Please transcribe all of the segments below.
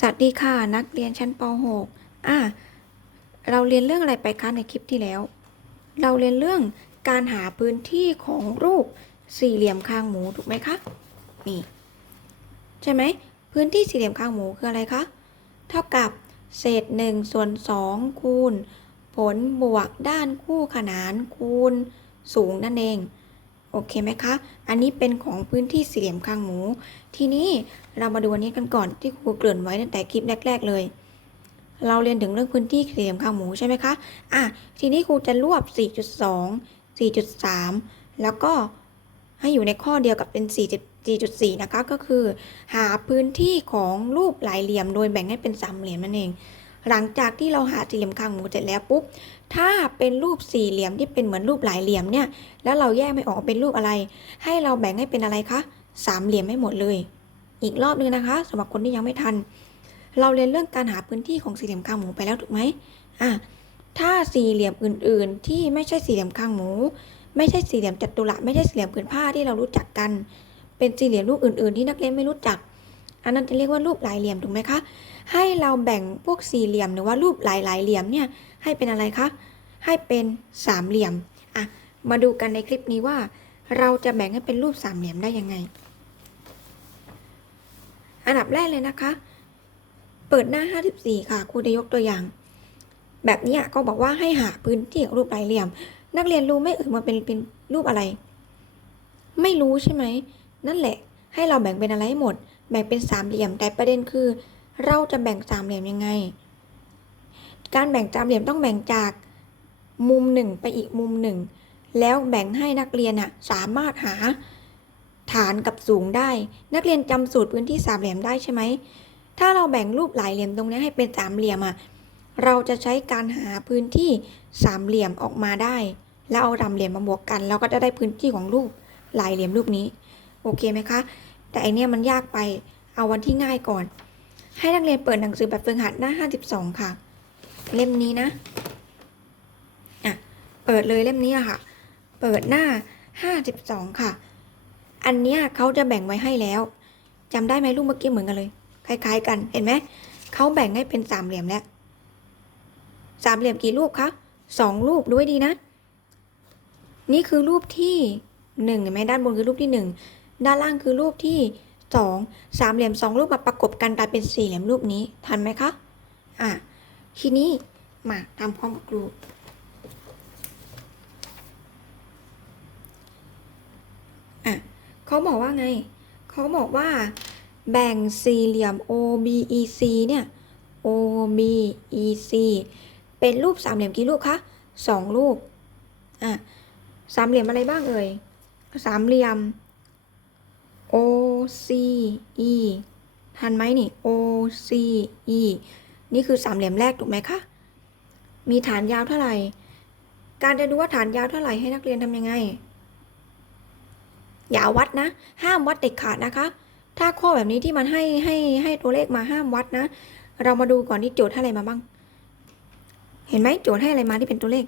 สวัสดีค่ะ นักเรียนชั้นป .6 อะเราเรียนเรื่องอะไรไปคะในคลิปที่แล้ว เราเรียนเรื่องการหาพื้นที่ของรูปสี่เหลี่ยมคางหมูถูกไหมคะ นี่ ใช่ไหม พื้นที่สี่เหลี่ยมคางหมูคืออะไรคะ เท่ากับเศษหนึ่งส่วนสองคูณ ผลบวกด้านคู่ขนานคูณสูงนั่นเอง โอเคไหมคะ อันนี้เป็นของพื้นที่สี่เหลี่ยมคางหมู ทีนี้เรามาดูอันนี้กันก่อนที่ครูเกริ่นไว้ตั้งแต่คลิปแรก ๆ เลย เราเรียนถึงเรื่องพื้นที่สี่เหลี่ยมคางหมูใช่ไหมคะ อะ ทีนี้ครูจะรวบ 4.2 4.3 แล้วก็ให้อยู่ในข้อเดียวกับเป็น 4.4 นะคะ ก็คือ หาพื้นที่ของรูปหลายเหลี่ยมโดยแบ่งให้เป็นสามเหลี่ยมนั่นเอง หลังจากที่เราหาสี่เหลี่ยมคางหมูเสร็จแล้วปุ๊บ ถ้าเป็นรูปสี่เหลี่ยมที่เป็นเหมือนรูปหลายเหลี่ยมเนี่ย แล้วเราแยกไม่ออกเป็นรูปอะไร ให้เราแบ่งให้เป็นอะไรคะสามเหลี่ยมให้หมดเลย อีกรอบนึงนะคะสำหรับคนที่ยังไม่ทัน เราเรียนเรื่องการหาพื้นที่ของสี่เหลี่ยมคางหมูไปแล้วถูกไหมอะถ้าสี่เหลี่ยมอื่น ๆ ที่ไม่ใช่สี่เหลี่ยมคางหมู ไม่ใช่สี่เหลี่ยมจัตุรัสไม่ใช่สี่เหลี่ยมผืนผ้าที่เรารู้จักกัน เป็นสี่เหลี่ยมรูปอื่น ๆ ที่นักเรียนไม่รู้จัก อันนั้นจะเรียกว่ารูปหลายเหลี่ยมถูกไหมคะ ให้เราแบ่งพวกสี่เหลี่ยมหรือว่ารูปหลายๆเหลี่ยมเนี่ยให้เป็นอะไรคะ ให้เป็นสามเหลี่ยม อะ มาดูกันในคลิปนี้ว่า เราจะแบ่งให้เป็นรูปสามเหลี่ยมได้ยังไง อันดับแรกเลยนะคะ เปิดหน้า 54 ค่ะครูจะยกตัวอย่าง แบบนี้ก็บอกว่าให้หาพื้นที่ของรูปหลายเหลี่ยม นักเรียนรู้ไหมเอ่ยมันเป็นเป็นรูปอะไร ไม่รู้ใช่ไหม นั่นแหละ ให้เราแบ่งเป็นอะไรให้หมด แบ่งเป็นสามเหลี่ยม แต่ประเด็นคือ เราจะแบ่งสามเหลี่ยมยังไง การแบ่งสามเหลี่ยมต้องแบ่งจากมุมหนึ่งไปอีกมุมหนึ่ง แล้วแบ่งให้นักเรียนอะสามารถหาฐานกับสูงได้ นักเรียนจำสูตรพื้นที่สามเหลี่ยมได้ใช่ไหม ถ้าเราแบ่งรูปหลายเหลี่ยมตรงนี้ให้เป็นสามเหลี่ยมอะเราจะใช้การหาพื้นที่สามเหลี่ยมออกมาได้ แล้วเอาสามเหลี่ยมมาบวกกัน เราก็จะได้พื้นที่ของรูปหลายเหลี่ยมรูปนี้ โอเคไหมคะ แต่อันเนี้ยมันยากไป เอาวันที่ง่ายก่อน ให้นักเรียนเปิดหนังสือแบบฝึกหัดหน้า 52 ค่ะ เล่มนี้นะอะเปิดเลยเล่มนี้ค่ะ เปิดหน้า 52 ค่ะ อันเนี้ยเขาจะแบ่งไว้ให้แล้วจำได้ไหมรูปเมื่อกี้เหมือนกันเลย คล้ายๆ กันเห็นไหมเขาแบ่งให้เป็นสามเหลี่ยมแล้วสามเหลี่ยมกี่รูปคะสองรูปด้วยดีนะ นี่คือรูปที่หนึ่งเห็นไหมด้านบนคือรูปที่หนึ่ง ด้านล่างคือรูปที่สองสามเหลี่ยมสองรูปมาประกบกันกลายเป็นสี่เหลี่ยมรูปนี้ ทันไหมคะ อะ ทีนี้มาทำพร้อมกับครูอะเขาบอกว่าไง เขาบอกว่า แบ่งสี่เหลี่ยม OBEC เนี่ย OBEC เป็นรูปสามเหลี่ยมกี่รูปคะสองรูป อะ สามเหลี่ยมอะไรบ้างเอ่ย สามเหลี่ยม OCE ทันไหมนี่ OCE นี่คือสามเหลี่ยมแรกถูกไหมคะ มีฐานยาวเท่าไหร่ การจะดูว่าฐานยาวเท่าไหร่ให้นักเรียนทำยังไง อย่าวัดนะ ห้ามวัดเด็ดขาดนะคะ ถ้าข้อแบบนี้ที่มันให้ให้ให้ตัวเลขมาห้ามวัดนะ เรามาดูก่อนที่โจทย์ให้อะไรมาบ้าง เห็นไหมโจทย์ให้อะไรมาที่เป็นตัวเลข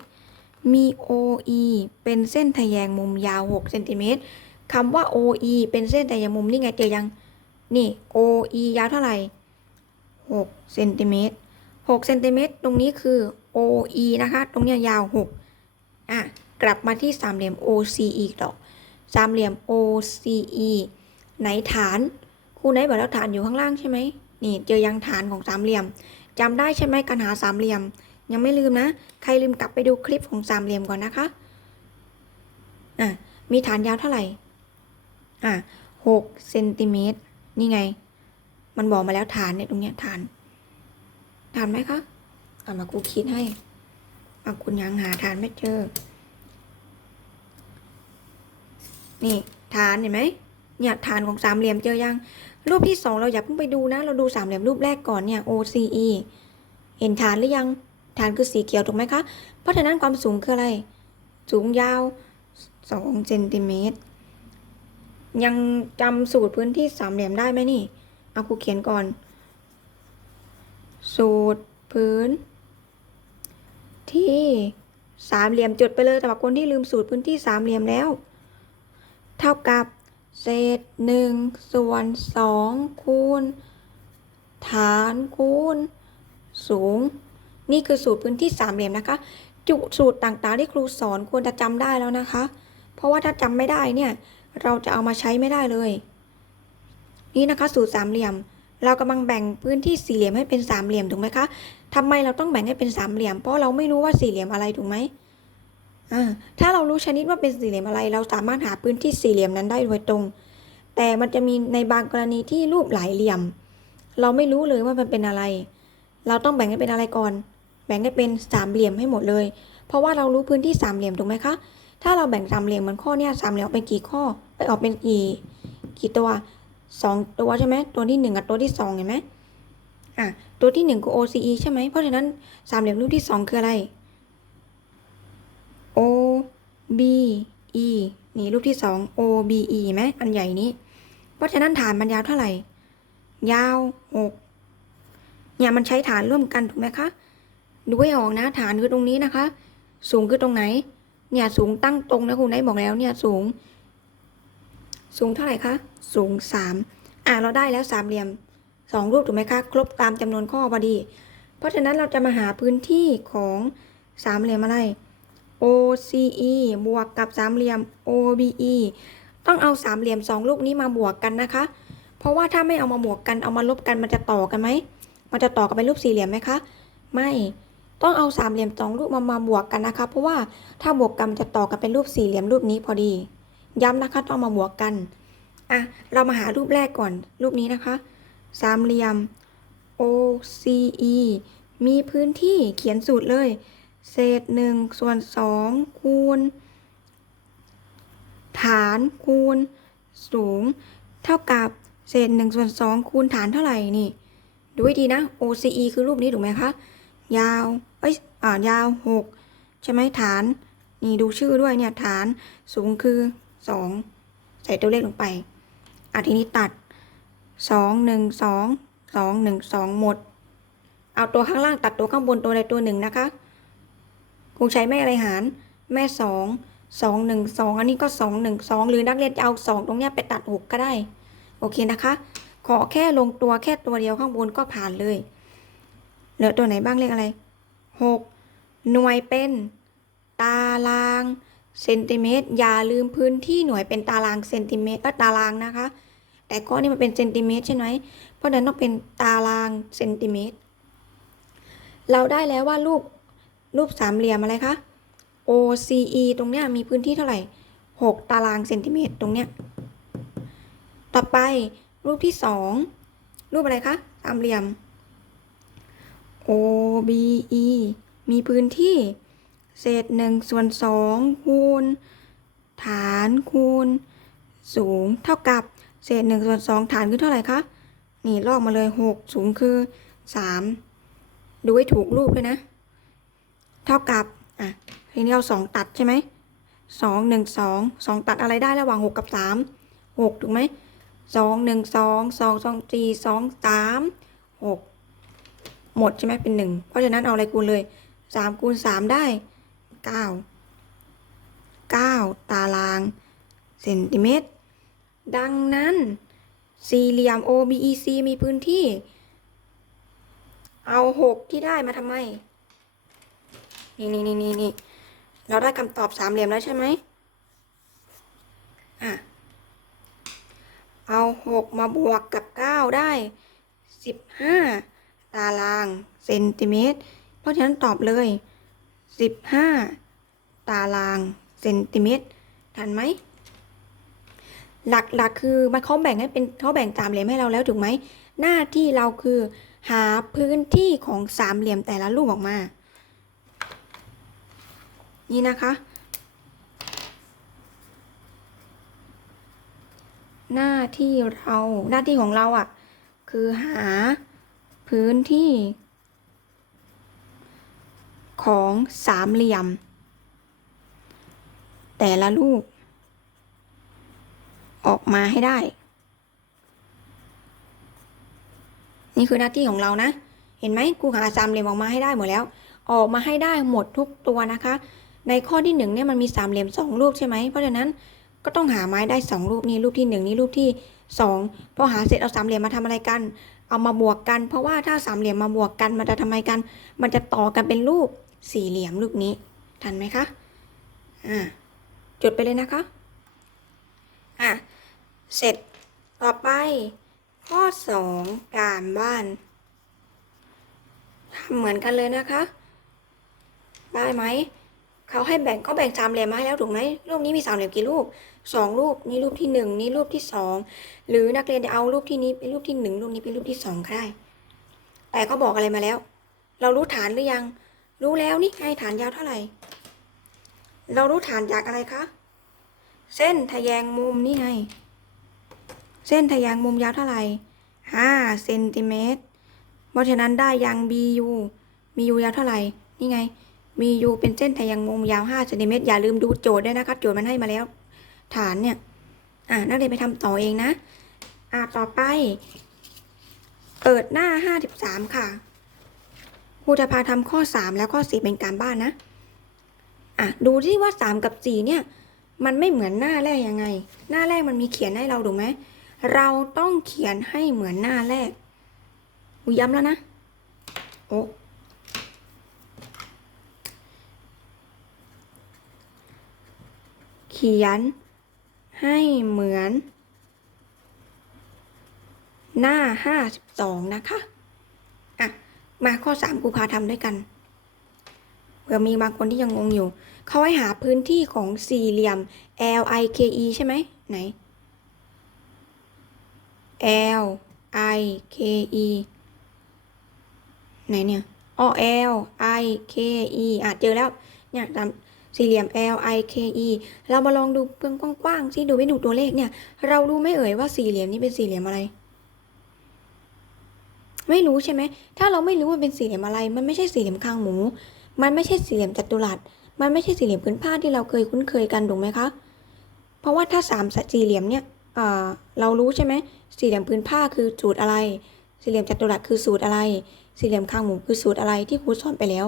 มี OE เป็นเส้นทะแยงมุมยาว 6 เซนติเมตร คำว่า OE เป็นเส้นทะแยงมุมนี่ไงเจอยัง นี่ OE ยาวเท่าไหร่6เซนติเมตร6เซนติเมตรตรงนี้คือ OE นะคะ ตรงเนี้ยยาว 6 อะ กลับมาที่สามเหลี่ยม OCE ต่อก สามเหลี่ยม OCE ไหนฐาน ครูไหนบอกแล้วฐานอยู่ข้างล่างใช่ไหม นี่เจอยังฐานของสามเหลี่ยมจำได้ใช่ไหมการหาสามเหลี่ยม ยังไม่ลืมนะ ใครลืมกลับไปดูคลิปของสามเหลี่ยมก่อนนะคะ อะ มีฐานยาวเท่าไหร่ อะหกเซนติเมตรนี่ไง มันบอกมาแล้วฐานเนี่ยตรงเนี้ยฐาน ฐานไหมคะเอามาครูคิดให้เอาคุณยังหาฐานไม่เจอ นี่ฐานเห็นไหมเนี่ยฐานของสามเหลี่ยมเจอยัง รูปที่สองเราอย่าเพิ่งไปดูนะ เราดูสามเหลี่ยมรูปแรกก่อนเนี่ย OCE เห็นฐานหรือยัง ฐานคือสีเขียวถูกไหมคะ เพราะฉะนั้นความสูงคืออะไร สูงยาว2เซนติเมตร ยังจำสูตรพื้นที่สามเหลี่ยมได้ไหมนี่ เอาครูเขียนก่อน สูตรพื้น ที่สามเหลี่ยมจดไปเลยสำหรับคนที่ลืมสูตรพื้นที่สามเหลี่ยมแล้ว เท่ากับเศษหนึ่งส่วนสองคูณ ฐานคูณ สูง นี่คือสูตรพื้นที่สามเหลี่ยมนะคะ จุสูตรต่างๆที่ครูสอนควรจะจำได้แล้วนะคะ เพราะว่าถ้าจำไม่ได้เนี่ย เราจะเอามาใช้ไม่ได้เลย นี่นะคะสูตรสามเหลี่ยม เรากำลังแบ่งพื้นที่สี่เหลี่ยมให้เป็นสามเหลี่ยมถูกไหมคะทำไมเราต้องแบ่งให้เป็นสามเหลี่ยม เพราะเราไม่รู้ว่าสี่เหลี่ยมอะไรถูกไหมอ่าถ้าเรารู้ชนิดว่าเป็นสี่เหลี่ยมอะไร เราสามารถหาพื้นที่สี่เหลี่ยมนั้นได้โดยตรง แต่มันจะมีในบางกรณีที่รูปหลายเหลี่ยม เราไม่รู้เลยว่ามันเป็นอะไร เราต้องแบ่งให้เป็นอะไรก่อน แบ่งให้เป็นสามเหลี่ยมให้หมดเลย เพราะว่าเรารู้พื้นที่สามเหลี่ยมถูกไหมคะ ถ้าเราแบ่งสามเหลี่ยมเหมือนข้อเนี้ยสามเหลี่ยมออกเป็นกี่ข้อไปออกเป็นกี่กี่ตัวสองตัวใช่ไหมตัวที่หนึ่งกับตัวที่สองเห็นไหมอะตัวที่หนึ่งคือ OCE ใช่ไหมเพราะฉะนั้นสามเหลี่ยมรูปที่สองคืออะไร O B E นี่รูปที่สอง O B E ไหมอันใหญ่นี้ เพราะฉะนั้นฐานมันยาวเท่าไหร่ ยาวหกเนี่ยมันใช้ฐานร่วมกันถูกไหมคะดูให้ออกนะฐานคือตรงนี้นะคะ สูงคือตรงไหน เนี่ยสูงตั้งตรงนะคุณได้บอกแล้วเนี่ยสูง สูงเท่าไหร่คะสูงสามอะเราได้แล้วสามเหลี่ยมสองรูปถูกไหมคะครบตามจำนวนข้อพอดี เพราะฉะนั้นเราจะมาหาพื้นที่ของสามเหลี่ยมอะไร OCE บวกกับสามเหลี่ยม OBE ต้องเอาสามเหลี่ยมสองรูปนี้มาบวกกันนะคะ เพราะว่าถ้าไม่เอามาบวกกันเอามาลบกันมันจะต่อกันไหมมันจะต่อกันเป็นรูปสี่เหลี่ยมไหมคะ ไม่ ต้องเอาสามเหลี่ยมสองรูปมามาบวกกันนะคะ เพราะว่าถ้าบวกกันมันจะต่อกันเป็นรูปสี่เหลี่ยมรูปนี้พอดี ย้ำนะคะต้องมาบวกกันอะเรามาหารูปแรกก่อน รูปนี้นะคะ สามเหลี่ยม OCE มีพื้นที่เขียนสูตรเลย เศษหนึ่งส่วนสองคูณ ฐานคูณ สูง เท่ากับเศษหนึ่งส่วนสองคูณฐานเท่าไหร่นี่ ดูให้ดีนะ OCE คือรูปนี้ถูกไหมคะ ยาว อ่ายาวหกใช่ไหมฐาน นี่ดูชื่อด้วยเนี่ยฐานสูงคือสองใส่ตัวเลขลงไปอะทีนี้ตัดสองหนึ่งสองสองหนึ่งสองหมด เอาตัวข้างล่างตัดตัวข้างบนตัวใดตัวหนึ่งนะคะคงใช้แม่อะไรหาร แม่สองสองหนึ่งสองอันนี้ก็สองหนึ่งสองหรือนักเรียนจะเอาสองตรงเนี้ยไปตัดหกก็ได้ โอเคนะคะ ขอแค่ลงตัวแค่ตัวเดียวข้างบนก็ผ่านเลย เหลือตัวไหนบ้างเลขอะไร หกหน่วยเป็น ตารางเซนติเมตรอย่าลืมพื้นที่หน่วยเป็นตารางเซนติเมตรก็ตารางนะคะ แต่ข้อนนี้มันเป็นเซนติเมตรใช่ไหมเพราะนั้นต้องเป็นตารางเซนติเมตร เราได้แล้วว่ารูปรูปสามเหลี่ยมอะไรคะ OCE ตรงเนี้ยมีพื้นที่เท่าไหร่ 6 ตารางเซนติเมตรตรงเนี้ยต่อไปรูปที่สองรูปอะไรคะสามเหลี่ยม OBE มีพื้นที่ เศษหนึ่งส่วนสองคูณ ฐานคูณ สูงเท่ากับเศษหนึ่งส่วนสองฐานคือเท่าไหร่คะนี่ลอกมาเลยหกสูงคือสามดูให้ถูกรูปเลยนะ เท่ากับอะทีนี้เอาสองตัดใช่ไหมสองหนึ่งสองสองตัดอะไรได้ระหว่างหกกับสามหกถูกไหมสองหนึ่งสองสองสองสี่สองสามหก หมดใช่ไหมเป็นหนึ่งเพราะฉะนั้นเอาอะไรคูณเลยสามคูณสามได้เก้าเก้าตารางเซนติเมตร ดังนั้นสี่เหลี่ยม OBEC มีพื้นที่ เอาหกที่ได้มาทำไม นี่นี่นี่นี่นี่เราได้คำตอบสามเหลี่ยมแล้วใช่ไหมอะ เอาหกมาบวกกับเก้าได้สิบห้า ตารางเซนติเมตร เพราะฉะนั้นตอบเลยสิบห้าตารางเซนติเมตร ทันไหม หลักๆคือมันเขาแบ่งให้เป็นเขาแบ่งสามเหลี่ยมให้เราแล้วถูกไหม หน้าที่เราคือหาพื้นที่ของสามเหลี่ยมแต่ละรูปออกมา นี่นะคะ หน้าที่เราหน้าที่ของเราอะ่ะ คือหา พื้นที่ ของสามเหลี่ยม แต่ละรูปออกมาให้ได้ นี่คือหน้าที่ของเรานะ เห็นไหมครูหาสามเหลี่ยมออกมาให้ได้หมดแล้ว ออกมาให้ได้หมดทุกตัวนะคะ ในข้อที่หนึ่งเนี่ยมันมีสามเหลี่ยมสองรูปใช่ไหมเพราะฉะนั้นก็ต้องหาไม้ได้สองรูปนี่รูปที่หนึ่งนี่รูปที่2พอหาเสร็จเอาสามเหลี่ยมมาทำอะไรกัน เอามาบวกกัน เพราะว่าถ้าสามเหลี่ยมมาบวกกันมันจะทำไมกัน มันจะต่อกันเป็นรูปสี่เหลี่ยมรูปนี้ ทันไหมคะ อ่า จดไปเลยนะคะ อะ เสร็จ ต่อไป ข้อ2การบ้านทำเหมือนกันเลยนะคะ ได้ไหม เขาให้แบ่งเขาแบ่งสามเหลี่ยมมาให้แล้วถูกไหมรูปนี้มีสามเหลี่ยมกี่รูป สองรูปนี่รูปที่หนึ่งนี่รูปที่สองหรือนักเรียนจะเอารูปที่นี้เป็นรูปที่หนึ่งรูปนี้เป็นรูปที่สองก็ได้ แต่เขาบอกอะไรมาแล้ว เรารู้ฐานหรือยัง รู้แล้วนี่ไงฐานยาวเท่าไหร่ เรารู้ฐานจากอะไรคะ เส้นทะแยงมุมนี่ไง เส้นทะแยงมุมยาวเท่าไหร่ห้าเซนติเมตร เพราะฉะนั้นได้ยาง BU BU ยาวเท่าไหร่ นี่ไง BU เป็นเส้นทะแยงมุมยาว5เซนติเมตรอย่าลืมดูโจทย์ด้วยนะคะ โจทย์มันให้มาแล้ว ฐานเนี่ย อ่านักเรียนไปทำต่อเองนะ อ่าต่อไป เปิดหน้า53ค่ะครูจะพาทำข้อ3แล้วข้อ4เป็นการบ้านนะ อะดูที่ว่า3กับ4เนี่ย มันไม่เหมือนหน้าแรกยังไง หน้าแรกมันมีเขียนให้เราถูกไหมเราต้องเขียนให้เหมือนหน้าแรกอุยย้ำแล้วนะ โอ้เขียน ให้เหมือน หน้า 52 นะคะ อะ มาข้อ3ครูพาทำด้วยกันเผื่อมีบางคนที่ยังงงอยู่ เขาให้หาพื้นที่ของสี่เหลี่ยม L I K E ใช่ไหมไหน L I K E ไหนเนี่ยอ๋อ L I K E อะ เจอแล้ว เนี่ยตาม สี่เหลี่ยม L I K E เรามาลองดูเพื่องกว้างๆสิดูไม่ดูตัวเลขเนี่ย เรารู้ไม่เอ่ยว่าสี่เหลี่ยมนี้เป็นสี่เหลี่ยมอะไร ไม่รู้ใช่ไหม ถ้าเราไม่รู้ว่าเป็นสี่เหลี่ยมอะไร มันไม่ใช่สี่เหลี่ยมคางหมู มันไม่ใช่สี่เหลี่ยมจัตุรัส มันไม่ใช่สี่เหลี่ยมพื้นผ้าที่เราเคยคุ้นเคยกันถูกไหมคะ เพราะว่าถ้าสามสี่เหลี่ยมเนี่ยเออเรารู้ใช่ไหม สี่เหลี่ยมพื้นผ้าคือสูตรอะไร สี่เหลี่ยมจัตุรัสคือสูตรอะไร สี่เหลี่ยมคางหมูคือสูตรอะไรที่ครูสอนไปแล้ว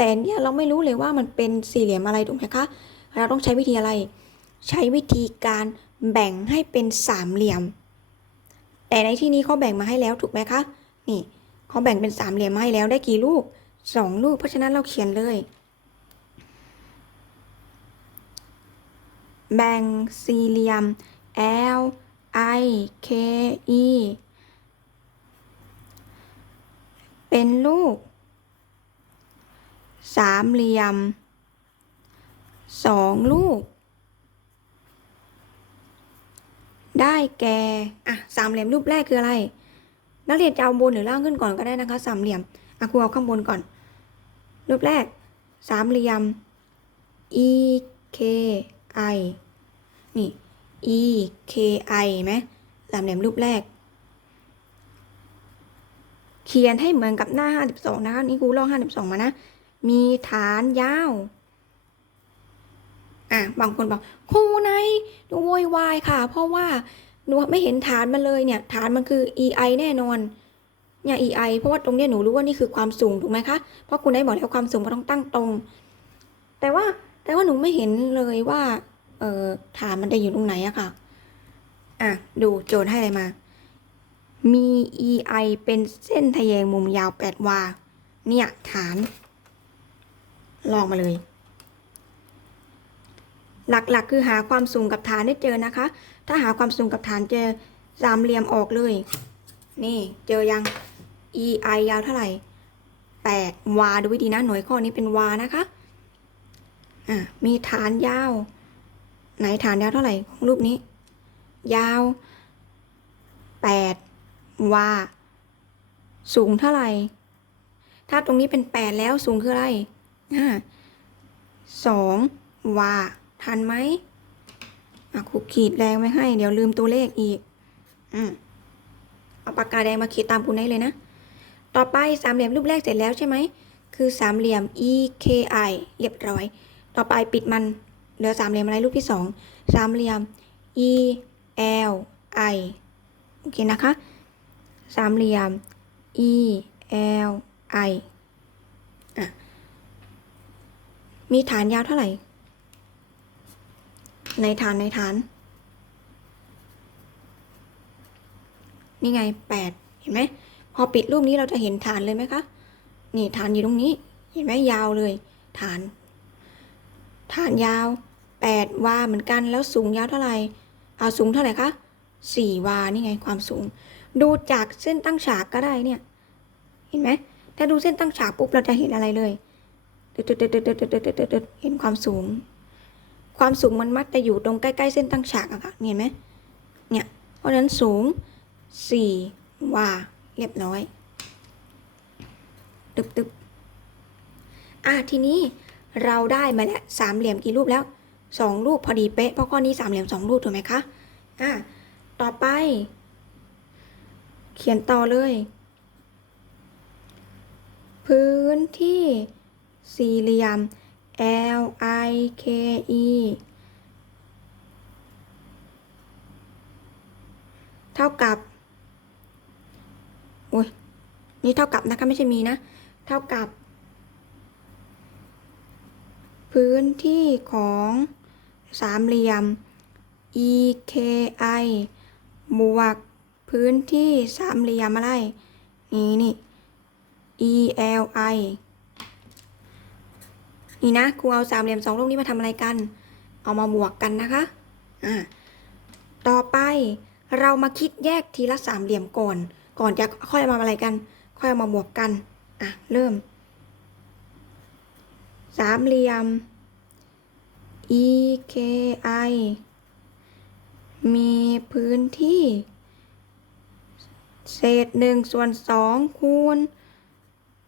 แต่เนี่ยเราไม่รู้เลยว่ามันเป็นสี่เหลี่ยมอะไรถูกไหมคะ เราต้องใช้วิธีอะไร ใช้วิธีการแบ่งให้เป็นสามเหลี่ยม แต่ในที่นี้เขาแบ่งมาให้แล้วถูกไหมคะ นี่เขาแบ่งเป็นสามเหลี่ยมมาให้แล้วได้กี่ลูกสองลูก เพราะฉะนั้นเราเขียนเลย แบ่งสี่เหลี่ยม L I K E เป็นลูก สามเหลี่ยมสองลูก ได้แก่อะสามเหลี่ยมรูปแรกคืออะไร นักเรียนจะเอาบนหรือล่างขึ้นก่อนก็ได้นะคะสามเหลี่ยมอะครูเอาข้างบนก่อน รูปแรก สามเหลี่ยม E K I นี่ E K I ไหมสามเหลี่ยมรูปแรก เขียนให้เหมือนกับหน้า 52 นะคะนี่ครูลอก52 มานะ มีฐานยาว อะ บางคนบอกครูไหนหนูโวยวายค่ะ เพราะว่าหนูไม่เห็นฐานมันเลยเนี่ย ฐานมันคือ EI แน่นอนเนี่ย EI เพราะว่าตรงเนี้ยหนูรู้ว่านี่คือความสูงถูกไหมคะ เพราะคุณได้บอกแล้วความสูงมันต้องตั้งตรง แต่ว่าแต่ว่าหนูไม่เห็นเลยว่า เอ่อฐานมันจะอยู่ตรงไหนอะค่ะ อะ ดูโจทย์ให้อะไรมา มี EI เป็นเส้นทะแยงมุมยาว 8 วา เนี่ยฐาน ลองมาเลย หลักๆ คือหาความสูงกับฐานได้เจอนะคะ ถ้าหาความสูงกับฐานเจอสามเหลี่ยมออกเลย นี่เจอยัง EI ยาวเท่าไหร่8วาดูวิธีนะหน่วยข้อนี้เป็นวานะคะ อะมีฐานยาว ไหนฐานยาวเท่าไหร่ของรูปนี้ ยาว8วาสูงเท่าไหร่ ถ้าตรงนี้เป็น 8 แล้วสูงคืออะไร สองวาทันไหมอะครูขีดแรงไว้ให้ เดี๋ยวลืมตัวเลขอีกอืมเอาปากกาแดงมาขีดตามคุณได้เลยนะ ต่อไปสามเหลี่ยมรูปแรกเสร็จแล้วใช่ไหม คือสามเหลี่ยม EKI เรียบร้อย ต่อไปปิดมัน เหลือสามเหลี่ยมอะไรรูปที่สอง สามเหลี่ยม E L I โอเคนะคะ สามเหลี่ยม E L I อะ มีฐานยาวเท่าไหร่ ในฐานในฐาน นี่ไงแปดเห็นไหม พอปิดรูปนี้เราจะเห็นฐานเลยไหมคะ นี่ฐานอยู่ตรงนี้ เห็นไหมยาวเลย ฐาน ฐานยาวแปดวาเหมือนกัน แล้วสูงยาวเท่าไหร่เอาสูงเท่าไหร่คะสี่วา นี่ไงความสูง ดูจากเส้นตั้งฉากก็ได้เนี่ย เห็นไหม ถ้าดูเส้นตั้งฉากปุ๊บเราจะเห็นอะไรเลย เห็นความสูง ความสูงมันมักจะอยู่ตรงใกล้ๆเส้นตั้งฉากอะค่ะเห็นไหมเนี่ย เพราะนั้นสูงสี่วาเรียบร้อยตึบตึบอะทีนี้เราได้มาแล้วสามเหลี่ยมกี่รูปแล้วสองรูปพอดีเป๊ะเพราะข้อนี้สามเหลี่ยมสองรูปถูกไหมคะอะต่อไป เขียนต่อเลย พื้นที่ สี่เหลี่ยม L I K E เท่ากับ โอ้ย นี่เท่ากับนะคะ ไม่ใช่มีนะ เท่ากับ พื้นที่ของสามเหลี่ยม EKI บวกพื้นที่สามเหลี่ยมอะไร นี่นี่ ELI นี่นะครูเอาสามเหลี่ยมสองลูกนี้มาทำอะไรกัน เอามาบวกกันนะคะอ่าต่อไปเรามาคิดแยกทีละสามเหลี่ยมก่อน ก่อนจะค่อยเอามาอะไรกัน ค่อยเอามาบวกกันอะเริ่ม สามเหลี่ยม EKI มีพื้นที่ เศษหนึ่งส่วนสองคูณ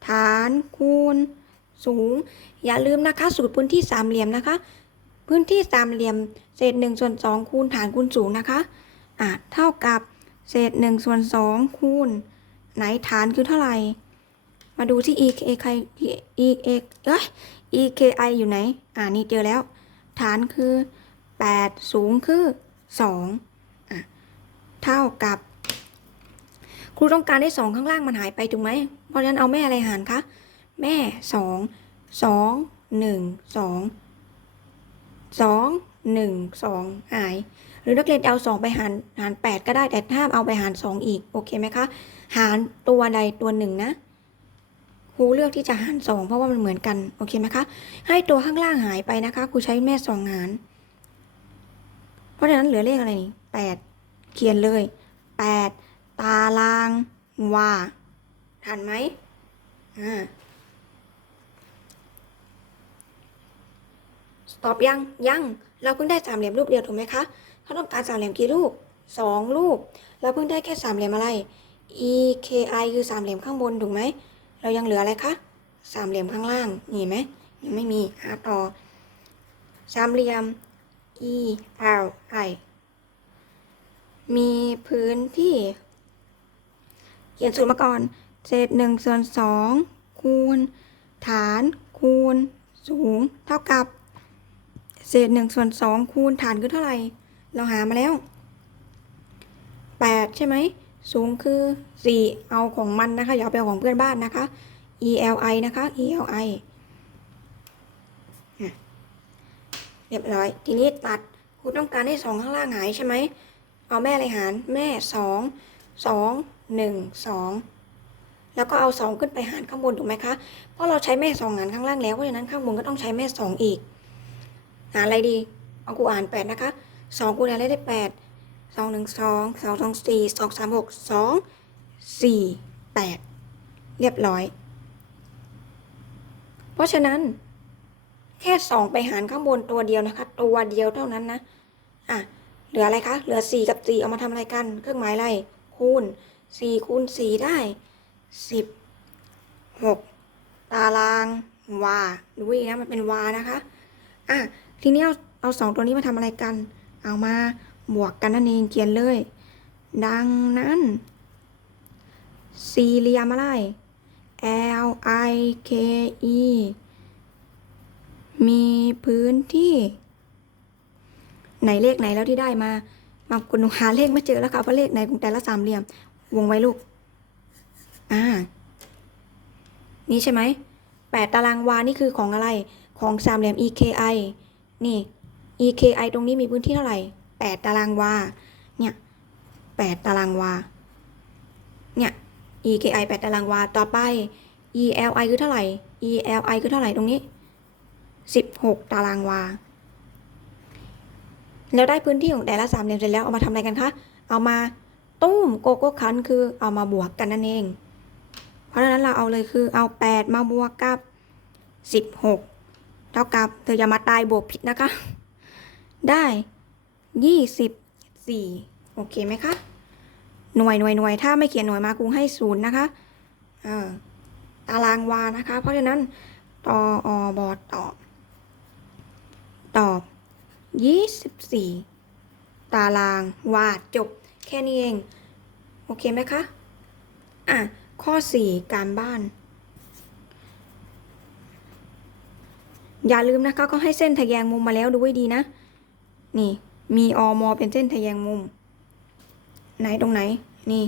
ฐานคูณ สูง อย่าลืมนะคะ สูตรพื้นที่สามเหลี่ยมนะคะ พื้นที่สามเหลี่ยม เศษหนึ่งส่วนสองคูณฐานคูณสูงนะคะอะเท่ากับเศษหนึ่งส่วนสองคูณไหนฐานคือเท่าไหร่ มาดูที่ e k i e k เอ้ย e k i อยู่ไหน อ่านี่เจอแล้ว ฐานคือ 8 สูงคือ2อะเท่ากับ ครูต้องการได้ 2 ข้างล่างมันหายไปถูกไหม เพราะฉะนั้นเอาแม่อะไรหารคะ แม่2 2 1 2 2 1 2หนึ่งสองหาย หรือนักเรียนเอา2ไปหารหาร8ก็ได้แต่ห้ามเอาไปหาร2อีกโอเคไหมคะ หารตัวใดตัวหนึ่งนะครูเลือกที่จะหาร2เพราะว่ามันเหมือนกันโอเคไหมคะ ให้ตัวข้างล่างหายไปนะคะครูใช้แม่2หาร เพราะฉะนั้นเหลือเลขอะไรนี่8เขียนเลย8ตารางวาทันไหมอ่า ตอบยังยังเราเพิ่งได้สามเหลี่ยมรูปเดียวถูกไหมคะเขาต้องการสามเหลี่ยมกี่รูปสองรูป เราเพิ่งได้แค่สามเหลี่ยมอะไร e k i คือสามเหลี่ยมข้างบนถูกไหมเรายังเหลืออะไรคะสามเหลี่ยมข้างล่างนี่ไหมยังไม่มีหาต่อสามเหลี่ยม e l i มีพื้นที่ เขียนสูตรมาก่อน เศษหนึ่งส่วนสองคูณ ฐานคูณ สูง เท่ากับ เศษหนึ่งส่วนสองคูณฐานคือเท่าไหร่ เราหามาแล้วแปดใช่ไหม สูงคือสี่เอาของมันนะคะ อย่าเอาไปเอาของเพื่อนบ้านนะคะ ELI นะคะ ELI เรียบร้อย ทีนี้ตัดคุณต้องการให้สองข้างล่างหายใช่ไหม เอาแม่อะไรหาร แม่สองสองหนึ่งสองแล้วก็เอาสองขึ้นไปหารข้างบนถูกไหมคะ เพราะเราใช้แม่สองหารข้างล่างแล้ว เพราะฉะนั้นข้างบนก็ต้องใช้แม่สองอีก หาอะไรดีเอากูอ่านแปดนะคะสองคูณอะไรได้แปดสองหนึ่งสองสองสองสี่สองสามหกสองสี่แปดเรียบร้อย เพราะฉะนั้นแค่สองไปหารข้างบนตัวเดียวนะคะ ตัวเดียวเท่านั้นนะ อะ เหลืออะไรคะ เหลือสี่กับสี่เอามาทำอะไรกัน เครื่องหมายอะไร คูณสี่คูณสี่ได้สิบหกตารางวาดูอีกนะ มันเป็นวานะคะ อะ ทีนี้เอาเอาสองตัวนี้มาทำอะไรกัน เอามาบวกกันนั่นเองเขียนเลย ดังนั้น สี่เหลี่ยมอะไร L I K E มีพื้นที่ ไหนเลขไหนแล้วที่ได้มา มาคุณหนูหาเลขไม่เจอแล้วค่ะว่าเลขไหนของแต่ละสามเหลี่ยม วงไว้ลูก อ่า นี่ใช่ไหมแปดตารางวานี่คือของอะไร ของสามเหลี่ยม EKI นี่ EKI ตรงนี้มีพื้นที่เท่าไหร่แปดตารางวา เนี่ยแปดตารางวา เนี่ย EKI 8 ตารางวา ต่อไป ELI คือเท่าไหร่ ELI คือเท่าไหร่ตรงนี้ 16 ตารางวา แล้วได้พื้นที่ของแต่ละสามเหลี่ยมเสร็จแล้วเอามาทำอะไรกันคะ เอามาตุ้มโกโก้คันคือเอามาบวกกันนั่นเอง เพราะฉะนั้นเราเอาเลยคือเอา 8 มาบวกกับ 16 เท่ากับเธออย่ามาตายบวกผิดนะคะ ได้24โอเคไหมคะ หน่วยหน่วยหน่วยถ้าไม่เขียนหน่วยมาครูให้ศูนย์นะคะเออตารางวานะคะ เพราะฉะนั้นตออบอตอบ ตอบ24ตารางวาจบ แค่นี้เอง โอเคไหมคะ อะ ข้อ4การบ้าน อย่าลืมนะคะก็ให้เส้นทะแยงมุมมาแล้วดูไว้ดีนะ นี่มีอมเป็นเส้นทะแยงมุม ไหนตรงไหน นี่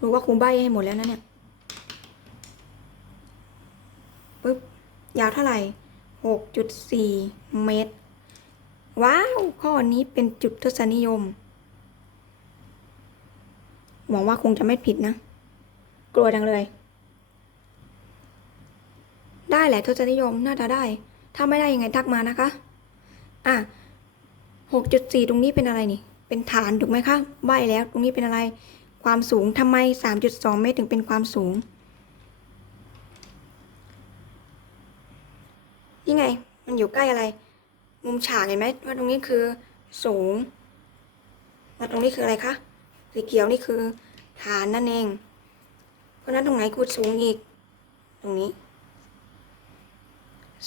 รู้ว่าครูใบให้หมดแล้วนะเนี่ยปึ๊บยาวเท่าไหร่หกจุดสี่เมตร ว้าว ข้อนี้เป็นจุดทศนิยม หวังว่าคงจะไม่ผิดนะ กลัวจังเลย ได้แหละทศนิยมน่าจะได้ ถ้าไม่ได้ยังไงทักมานะคะ อะหกจุดสี่ตรงนี้เป็นอะไรนี่ เป็นฐานถูกไหมคะใบแล้วตรงนี้เป็นอะไร ความสูงทำไมสามจุดสองเมตรถึงเป็นความสูง ยังไง มันอยู่ใกล้อะไร มุมฉากเห็นไหมว่าตรงนี้คือสูงแล้วตรงนี้คืออะไรคะสีเขียวนี่คือฐานนั่นเอง เพราะฉะนั้นตรงไหนคูณสูงอีก ตรงนี้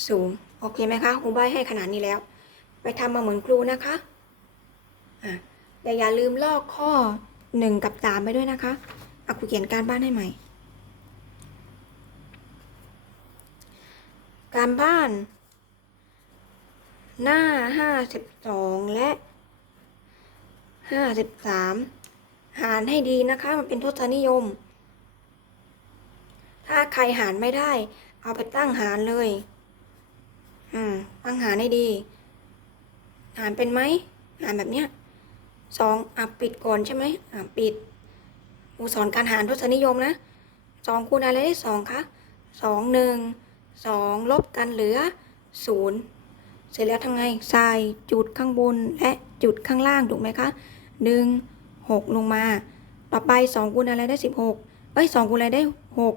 สูง โอเคไหมคะครูใบให้ขนาดนี้แล้ว ไปทำมาเหมือนครูนะคะอะแต่อย่าลืมลอกข้อหนึ่งกับสามไปด้วยนะคะเอาครูเขียนการบ้านให้ใหม่ การบ้าน หน้าห้าสิบสองและห้าสิบสามหารให้ดีนะคะ มันเป็นทศนิยม ถ้าใครหารไม่ได้ เอาไปตั้งหารเลย อืมตั้งหารให้ดีหารเป็นไหมหารแบบเนี้ยสองอะปิดก่อนใช่ไหมอะปิดครูสอนการหารทศนิยมนะสองคูณอะไรได้สองคะสองหนึ่งสองลบกันเหลือศูนย์เสร็จแล้วทำไงใส่จุดข้างบนและจุดข้างล่างถูกไหมคะหนึ่งหกลงมา ต่อไปสองคูณอะไรได้สิบหกเอ้ยสองคูณอะไรได้หก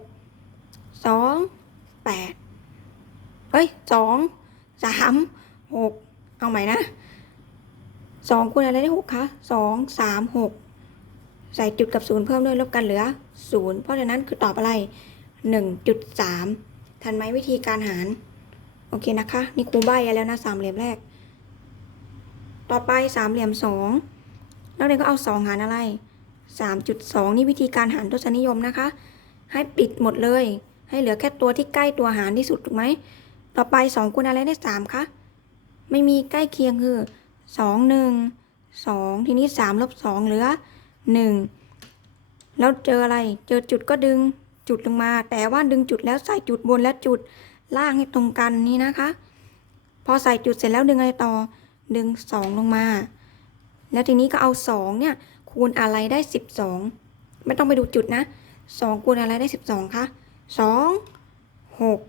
สองแปดเอ้ยสอง สามหกเอาใหม่นะสองคูณอะไรได้หกคะสองสามหกใส่จุดกับศูนย์เพิ่มด้วยลบกันเหลือศูนย์เพราะฉะนั้นคือตอบอะไรหนึ่งจุดสามทันไหมวิธีการหาร โอเคนะคะ นี่ครูใบ้แล้วนะสามเหลี่ยมแรก ต่อไปสามเหลี่ยมสองนักเรียนก็เอาสองหารอะไรสามจุดสองนี่วิธีการหารทศนิยมนะคะ ให้ปิดหมดเลย ให้เหลือแค่ตัวที่ใกล้ตัวหารที่สุดถูกไหม ต่อไปสองคูณอะไรได้สามคะ ไม่มีใกล้เคียงคือสองหนึ่งสองทีนี้สามลบสองเหลือหนึ่งแล้วเจออะไร เจอจุดก็ดึงจุดลงมา แต่ว่าดึงจุดแล้วใส่จุดบนและจุดล่างให้ตรงกันนี่นะคะ พอใส่จุดเสร็จแล้วดึงอะไรต่อ ดึงสองลงมา แล้วทีนี้ก็เอาสองเนี่ยคูณอะไรได้สิบสองไม่ต้องไปดูจุดนะสองคูณอะไรได้สิบสองคะสองหก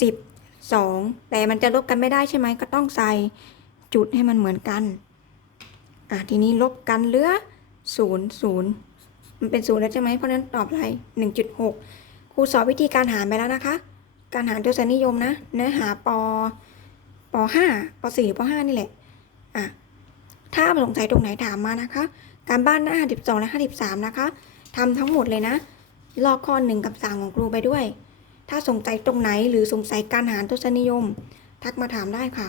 สิบ สองแต่มันจะลบกันไม่ได้ใช่ไหมก็ต้องใส่จุดให้มันเหมือนกัน อะทีนี้ลบกันเหลือศูนย์ศูนย์มันเป็นศูนย์แล้วใช่ไหมเพราะนั้นตอบอะไรหนึ่งจุดหกครูสอนวิธีการหารไปแล้วนะคะ การหารทศนิยมนะ เนื้อหาปปห้าปสี่ปห้านี่แหละ อะ ถ้าสงสัยตรงไหนถามมานะคะ การบ้านหน้าสิบสองและห้าสิบสามนะคะทำทั้งหมดเลยนะ ลอกข้อหนึ่งกับสามของครูไปด้วย ถ้าสงสัยตรงไหนหรือสงสัยการหารทศนิยม ทักมาถามได้ค่ะ